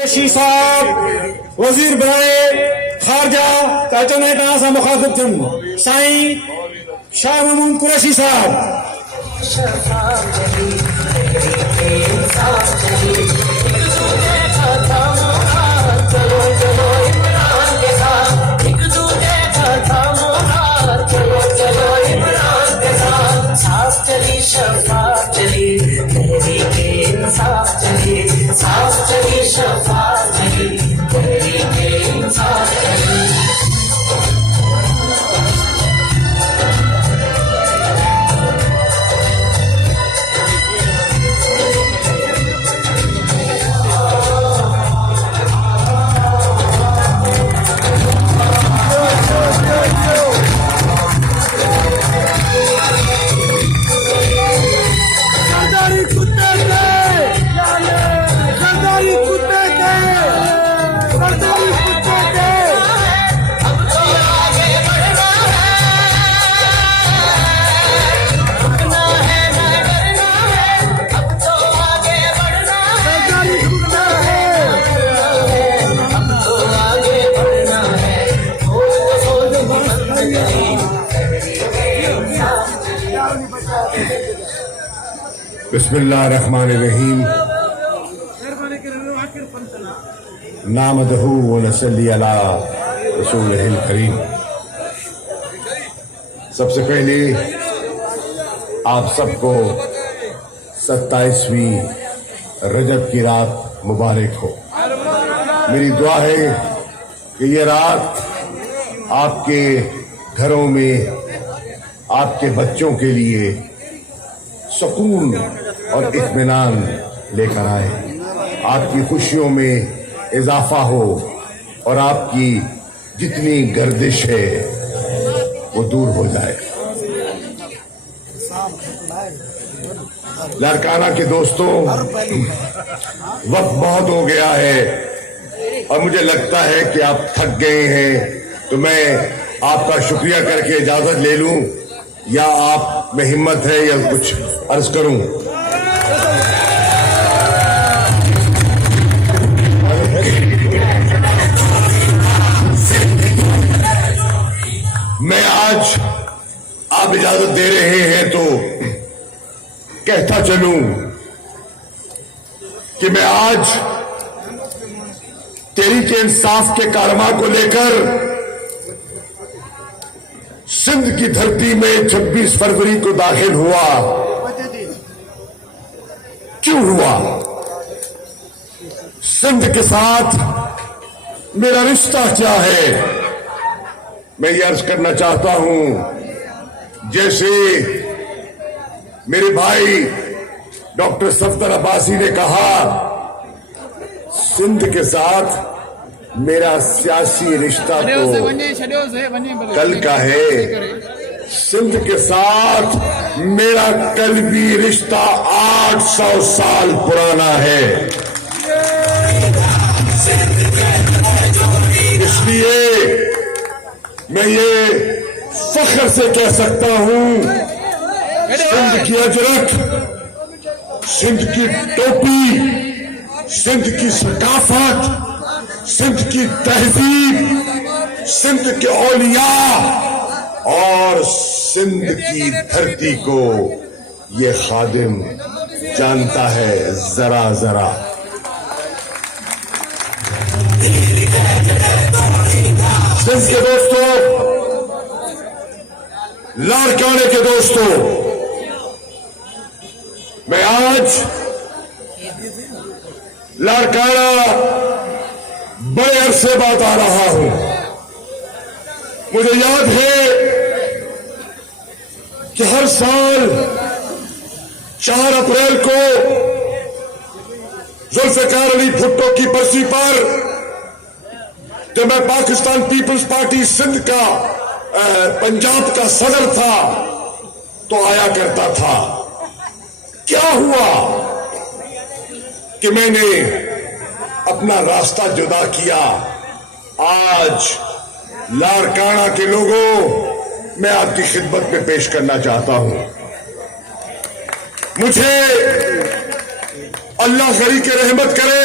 قریشی صاحب وزیر برائے خارجہ تاچن ناسا مخاطب تھن سائیں شاہ محمود قریشی صاحب. بسم اللہ الرحمن الرحیم نحمدہ ونصلی علی رسولہ الکریم. سب سے پہلے آپ سب کو 27ویں رجب کی رات مبارک ہو. میری دعا ہے کہ یہ رات آپ کے گھروں میں آپ کے بچوں کے لیے سکون اور اطمینان لے کر آئے، آپ کی خوشیوں میں اضافہ ہو اور آپ کی جتنی گردش ہے وہ دور ہو جائے. لاڑکانہ کے دوستوں، وقت بہت ہو گیا ہے اور مجھے لگتا ہے کہ آپ تھک گئے ہیں، تو میں آپ کا شکریہ کر کے اجازت لے لوں، یا آپ میں ہمت ہے یا کچھ عرض کروں؟ میں آج آپ اجازت دے رہے ہیں تو کہتا چلوں کہ میں آج تحریک انصاف کے کارروائی کو لے کر سندھ کی دھرتی میں 26 فروری کو داخل ہوا. کیوں ہوا؟ سندھ کے ساتھ میرا رشتہ کیا ہے؟ میں یہ عرض کرنا چاہتا ہوں، جیسے میرے بھائی ڈاکٹر صفدر عباسی نے کہا، سندھ کے ساتھ میرا سیاسی رشتہ تو کل کا ہے، سندھ کے ساتھ میرا قلبی رشتہ 800 سال پرانا ہے. اس لیے میں یہ فخر سے کہہ سکتا ہوں، سندھ کی اجرت، سندھ کی ٹوپی، سندھ کی ثقافت، سندھ کی تہذیب، سندھ کے اولیاء اور سندھ کی دھرتی کو یہ خادم جانتا ہے ذرا ذرا. سندھ کے دوستوں، لاڑکانہ کے دوستوں، میں آج لاڑکانہ بڑے عرصے بعد آ رہا ہوں. مجھے یاد ہے کہ ہر سال 4 اپریل کو ذوالفقار علی بھٹو کی برسی پر جب میں پاکستان پیپلز پارٹی سندھ کا پنجاب کا صدر تھا تو آیا کرتا تھا. کیا ہوا کہ میں نے اپنا راستہ جدا کیا؟ آج لاڑکانہ کے لوگوں، میں آپ کی خدمت میں پیش کرنا چاہتا ہوں. مجھے اللہ غریق رحمت کرے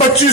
25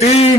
3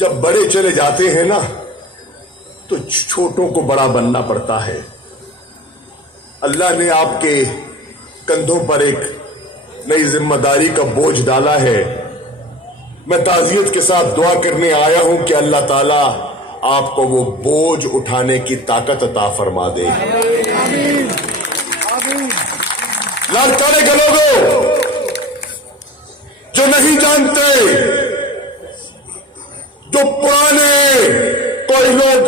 جب بڑے چلے جاتے ہیں نا تو چھوٹوں کو بڑا بننا پڑتا ہے. اللہ نے آپ کے کندھوں پر ایک نئی ذمہ داری کا بوجھ ڈالا ہے. میں تعزیت کے ساتھ دعا کرنے آیا ہوں کہ اللہ تعالیٰ آپ کو وہ بوجھ اٹھانے کی طاقت عطا فرما دے. لاڑکانے کے لوگوں جو نہیں جانتے، جو پرانے کوئی لوگ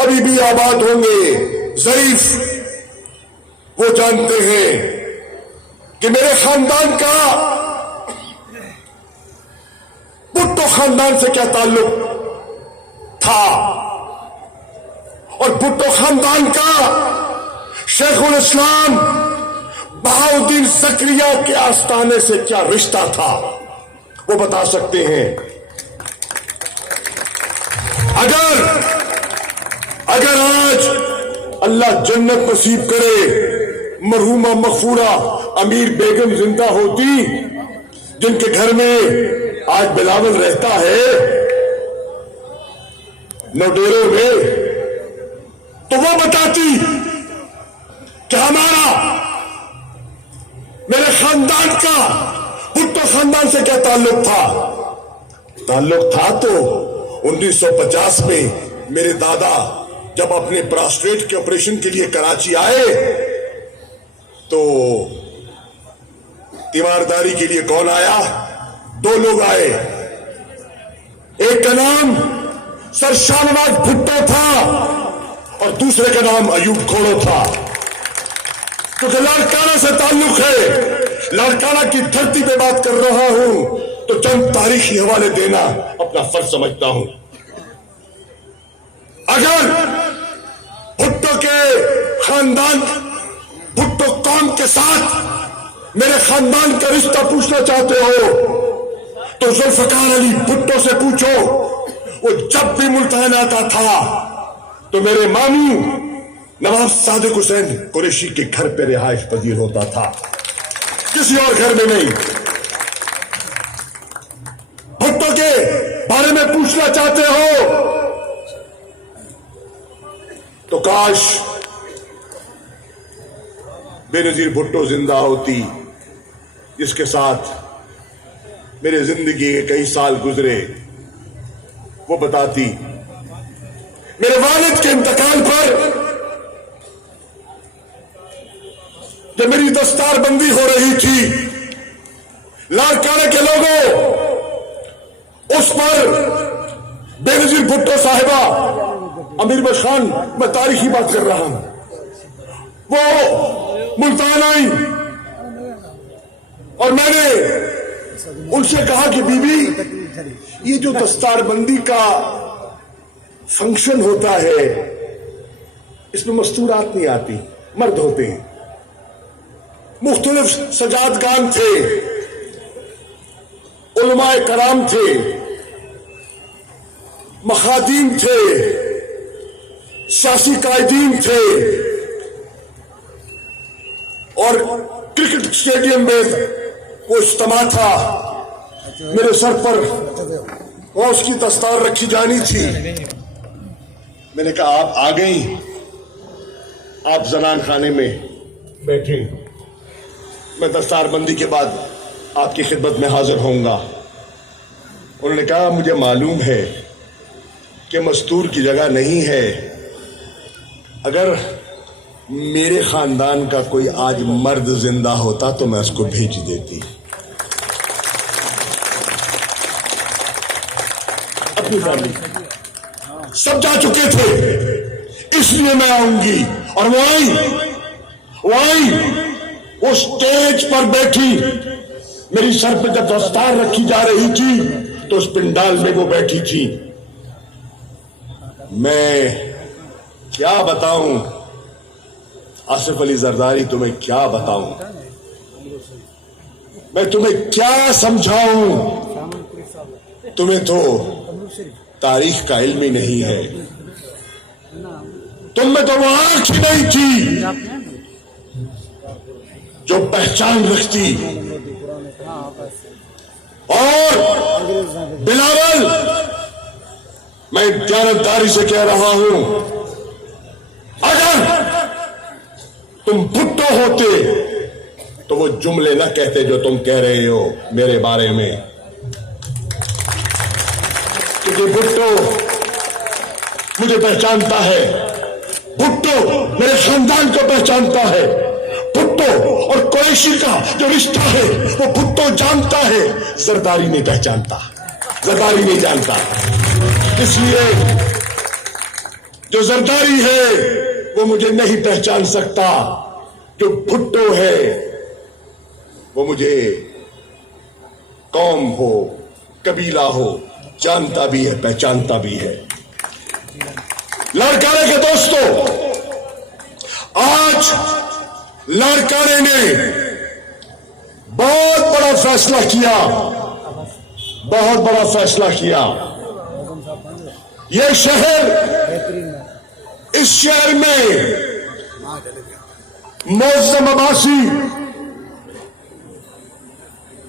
ابھی بھی آباد ہوں گے ضعیف، وہ جانتے ہیں کہ میرے خاندان کا بھٹو خاندان سے کیا تعلق تھا، اور بھٹو خاندان کا شیخ الاسلام بہاؤدین زکریا کے آستانے سے کیا رشتہ تھا، وہ بتا سکتے ہیں. اگر آج اللہ جنت نصیب کرے مرحومہ مغفورہ امیر بیگم زندہ ہوتی، جن کے گھر میں آج بلاول رہتا ہے نوڈیروں میں، تو وہ بتاتی کہ ہمارا میرے خاندان کا بھٹو خاندان سے کیا تعلق تھا. تعلق تھا تو 1950 میں میرے دادا جب اپنے پراسٹیٹ کے آپریشن کے لیے کراچی آئے تو تیمارداری کے لیے کون آیا؟ 2 لوگ آئے. ایک کا نام سر شاہ نواز بھٹو تھا اور دوسرے کا نام ایوب کھوڑو تھا. کیونکہ لاڑکانہ سے تعلق ہے، لاڑکانہ کی دھرتی پہ بات کر رہا ہوں تو چند تاریخی حوالے دینا اپنا فرض سمجھتا ہوں. اگر بھٹو کے خاندان، بھٹو قوم کے ساتھ میرے خاندان کا رشتہ پوچھنا چاہتے ہو تو ذوالفقار علی بھٹو سے پوچھو. وہ جب بھی ملتان آتا تھا تو میرے ماموں نواب صادق حسین قریشی کے گھر پہ رہائش پذیر ہوتا تھا، کسی اور گھر میں نہیں. بھٹو کے بارے میں پوچھنا چاہتے ہو تو کاش بے نظیر بھٹو زندہ ہوتی، جس کے ساتھ میرے زندگی کے کئی سال گزرے. وہ بتاتی میرے والد کے انتقال پر جب میری دستار بندی ہو رہی تھی، لاڑکانہ کے لوگوں اس پر بے نظیر بھٹو صاحبہ، امیر بخش خان، میں تاریخی بات کر رہا ہوں، وہ ملتان آئی اور میں نے ان سے کہا کہ بی بی یہ جو دستار بندی کا فنکشن ہوتا ہے اس میں مستورات نہیں آتی، مرد ہوتے ہیں. مختلف سجادگان تھے، علماء کرام تھے، مخادیم تھے، سیاسی قائدین تھے، اور کرکٹ اسٹیڈیم میں وہ اجتماع تھا. میرے سر پر غوث کی دستار رکھی جانی تھی. میں نے کہا آپ آ گئی، آپ زنان خانے میں بیٹھیں، میں دستار بندی کے بعد آپ کی خدمت میں حاضر ہوں گا. انہوں نے کہا مجھے معلوم ہے کہ مستور کی جگہ نہیں ہے، اگر میرے خاندان کا کوئی آج مرد زندہ ہوتا تو میں اس کو بھیج دیتی. اپنی فیملی سب جا چکے تھے، اس لیے میں آؤں گی. اور وہ آئی وہ اسٹیج پر بیٹھی، میری سر پہ جب دستار رکھی جا رہی تھی تو اس پنڈال میں وہ بیٹھی تھی. میں کیا بتاؤں آصف علی زرداری، تمہیں کیا بتاؤں، میں تمہیں کیا سمجھاؤں، تمہیں تو تاریخ کا علم ہی نہیں ہے. تم میں تو وہ آنکھ ہی نہیں تھی جو پہچان رکھتی. اور بلاول میں دیانتداری سے کہہ رہا ہوں، اگر تم بھٹو ہوتے تو وہ جملے نہ کہتے جو تم کہہ رہے ہو میرے بارے میں، کیونکہ بھٹو مجھے پہچانتا ہے، بھٹو میرے خاندان کو پہچانتا ہے، بھٹو اور قریشی کا جو رشتہ ہے وہ بھٹو جانتا ہے، زرداری نہیں پہچانتا، زرداری نہیں جانتا۔ اس لیے جو زرداری ہے وہ مجھے نہیں پہچان سکتا، جو بھٹو ہے وہ مجھے قوم ہو قبیلہ ہو جانتا بھی ہے، پہچانتا بھی ہے۔ لاڑکانے کے دوستو، آج لاڑکانے نے بہت بڑا فیصلہ کیا، بہت بڑا فیصلہ کیا۔ یہ شہر، اس شہر میں معظم عباسی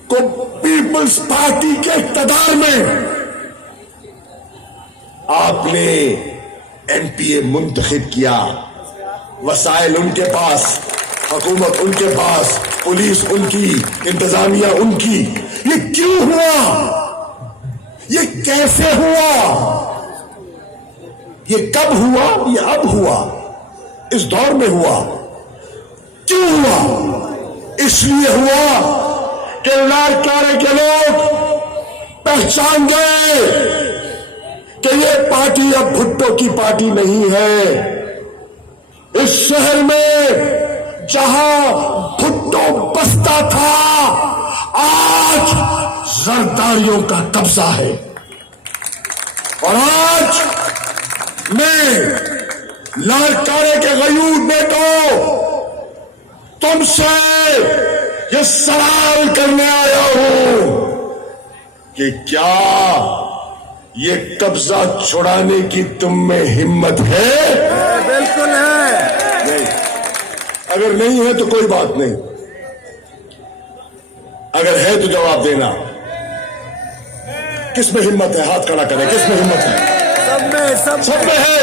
کو پیپلز پارٹی کے اقتدار میں آپ نے ایم پی اے منتخب کیا، وسائل ان کے پاس، حکومت ان کے پاس، پولیس ان کی، انتظامیہ ان کی۔ یہ کیوں ہوا؟ یہ کیسے ہوا؟ یہ کب ہوا؟ یہ اب ہوا، اس دور میں ہوا۔ کیوں ہوا؟ اس لیے ہوا کہ لاڑکانے کے لوگ پہچان گئے کہ یہ پارٹی اب بھٹو کی پارٹی نہیں ہے۔ اس شہر میں جہاں بھٹو بستا تھا، آج زرداریوں کا قبضہ ہے، اور آج میں لاڑکانے کے غیور بیٹوں تم سے یہ سوال کرنے آیا ہوں کہ کیا یہ قبضہ چھڑانے کی تم میں ہمت ہے؟ بالکل ہے۔ نہیں، اگر نہیں ہے تو کوئی بات نہیں، اگر ہے تو جواب دینا۔ کس میں ہمت ہے؟ ہاتھ کھڑا کریں، کس میں ہمت ہے؟ سب میں ہے۔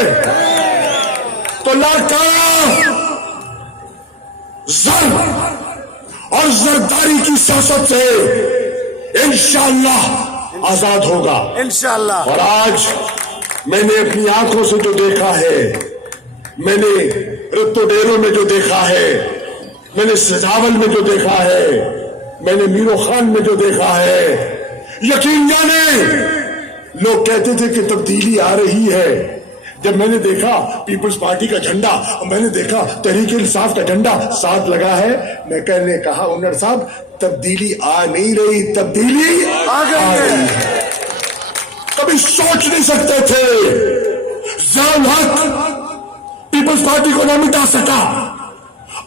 تو لاڑکانہ زر اور زرداری کی سیاست سے انشاءاللہ آزاد ہوگا، انشاءاللہ۔ اور آج میں نے اپنی آنکھوں سے جو دیکھا ہے، میں نے رتو ڈیروں میں جو دیکھا ہے، میں نے سجاول میں جو دیکھا ہے، میں نے میرو خان میں جو دیکھا ہے، یقین جانے لوگ کہتے تھے کہ تبدیلی آ رہی ہے۔ جب میں نے دیکھا پیپلز پارٹی کا جھنڈا، میں نے دیکھا تحریک انصاف کا جھنڈا ساتھ لگا ہے، میں کہنے کہا انر صاحب تبدیلی آ نہیں رہی، تبدیلی آ گئی ہے۔ کبھی سوچ نہیں سکتے تھے، ضیاء الحق پیپلز پارٹی کو نہ مٹا سکا،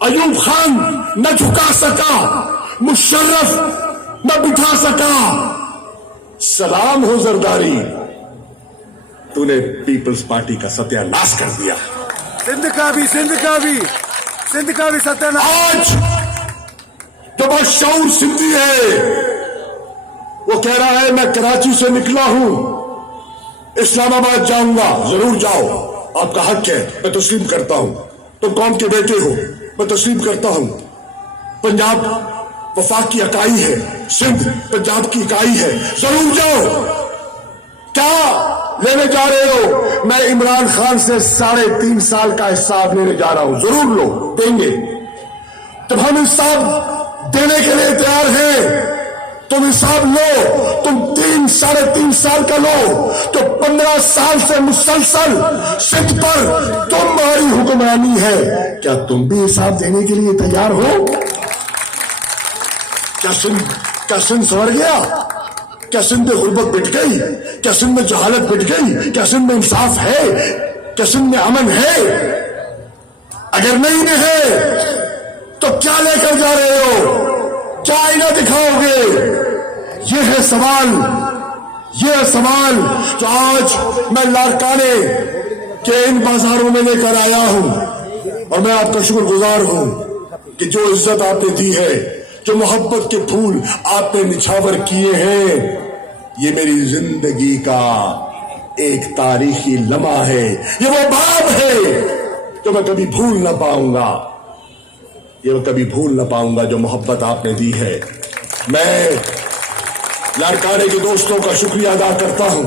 ایوب خان نہ جھکا سکا، مشرف نہ بٹھا سکا۔ سلام ہو زرداری، تو نے پیپلز پارٹی کا ستیہ ناش کر دیا۔ سندھ کا بھی ستیہ ناش۔ آج جو بشعور سندھی ہے وہ کہہ رہا ہے میں کراچی سے نکلا ہوں، اسلام آباد جاؤں گا۔ ضرور جاؤ، آپ کا حق ہے، میں تسلیم کرتا ہوں، تم قوم کے بیٹے ہو، میں تسلیم کرتا ہوں۔ پنجاب وفاق کی اکائی ہے، سندھ پنجاب کی اکائی ہے، ضرور جاؤ۔ کیا لینے جا رہے ہو؟ میں عمران خان سے 3.5 سال کا حساب لینے جا رہا ہوں، ضرور لو، دیں گے۔ جب ہم حساب دینے کے لیے تیار ہیں، تم حساب لو، تم 3.5 سال کا لو، تو 15 سال سے مسلسل سندھ پر تمہاری حکمرانی ہے، کیا تم بھی حساب دینے کے لیے تیار ہو؟ کیا سندھ سنور گیا؟ کیا سندھ میں غربت بٹ گئی؟ کیا سندھ میں جہالت بٹ گئی؟ کیا سندھ میں انصاف ہے؟ کیا سندھ میں امن ہے؟ اگر نہیں ہے تو کیا لے کر جا رہے ہو؟ کیا آئینہ دکھاؤ گے؟ یہ ہے سوال، یہ ہے سوال جو آج میں لاڑکانے کے ان بازاروں میں لے کر آیا ہوں، اور میں آپ کا شکر گزار ہوں کہ جو عزت آپ نے دی ہے، جو محبت کے پھول آپ نے نچھاور کیے ہیں، یہ میری زندگی کا ایک تاریخی لمحہ ہے، یہ وہ باب ہے جو میں کبھی بھول نہ پاؤں گا، یہ میں کبھی بھول نہ پاؤں گا جو محبت آپ نے دی ہے۔ میں لاڑکانے کے دوستوں کا شکریہ ادا کرتا ہوں،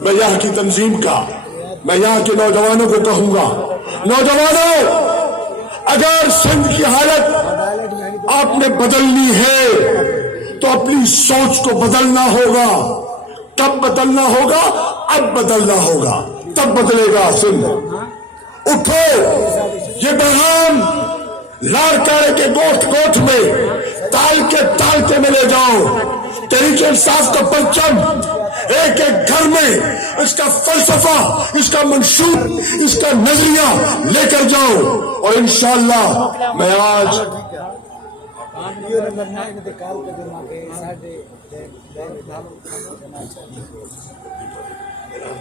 میں یہاں کی تنظیم کا، میں یہاں کے نوجوانوں کو کہوں گا، نوجوانوں اگر سندھ کی حالت آپ نے بدلنی ہے تو اپنی سوچ کو بدلنا ہوگا۔ کب بدلنا ہوگا؟ اب بدلنا ہوگا، تب بدلے گا سندھ۔ اٹھو، یہ پیغام لاڑکانے کے گوٹھ گوٹھ میں تال کے میں لے جاؤ۔ تحریک انصاف کا پرچم ایک ایک گھر میں اس کا فلسفہ، اس کا منشور، اس کا نظریہ لے کر جاؤ، اور انشاءاللہ میں آج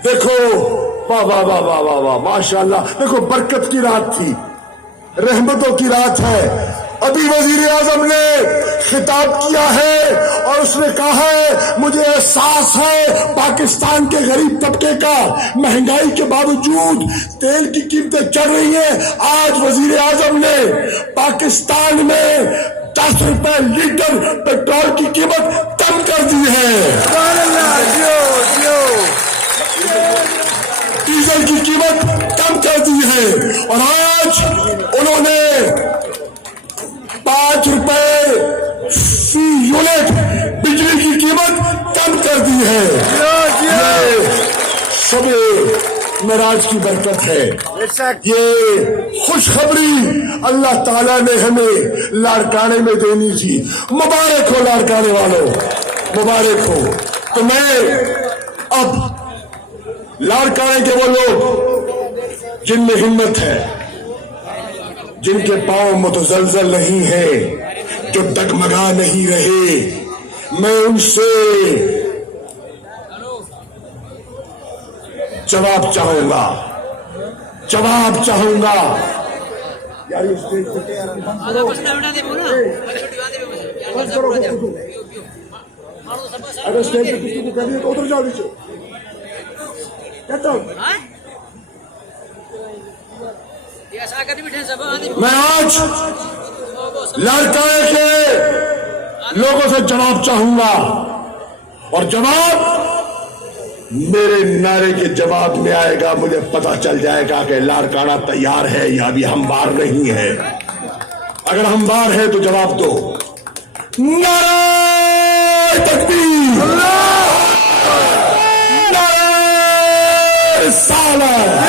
دیکھو واہ واہ واہ واہ واہ واہ ماشاء اللہ، دیکھو برکت کی رات تھی، رحمتوں کی رات ہے۔ ابھی وزیر اعظم نے خطاب کیا ہے اور اس نے کہا ہے مجھے احساس ہے پاکستان کے غریب طبقے کا، مہنگائی کے باوجود تیل کی قیمتیں چڑھ رہی ہیں، آج وزیر اعظم نے پاکستان میں 10 روپے لیٹر پیٹرول کی قیمت کم کر دی ہے، ڈیزل کی قیمت کم کر دی ہے، اور آج انہوں نے 5 روپے فی یونٹ بجلی کی قیمت کم کر دی ہے۔ یہ شب معراج کی برکت ہے، یہ خوشخبری اللہ تعالیٰ نے ہمیں لاڑکانے میں دینی تھی۔ مبارک ہو لاڑکانے والوں، مبارک ہو۔ تو میں اب لاڑکانے کے وہ لوگ جن میں ہمت ہے، جن کے پاؤں متزلزل نہیں ہیں، جو ڈگمگا نہیں رہے، میں ان سے جواب چاہوں گا، جواب چاہوں گا۔ میں آج لاڑکانے کے لوگوں سے جواب چاہوں گا، اور جواب میرے نعرے کے جواب میں آئے گا، مجھے پتا چل جائے گا کہ لاڑکانہ تیار ہے یا ابھی ہموار نہیں ہے۔ اگر ہموار ہے تو جواب دو۔ نعرہ تکبیر، نعرہ رسالت،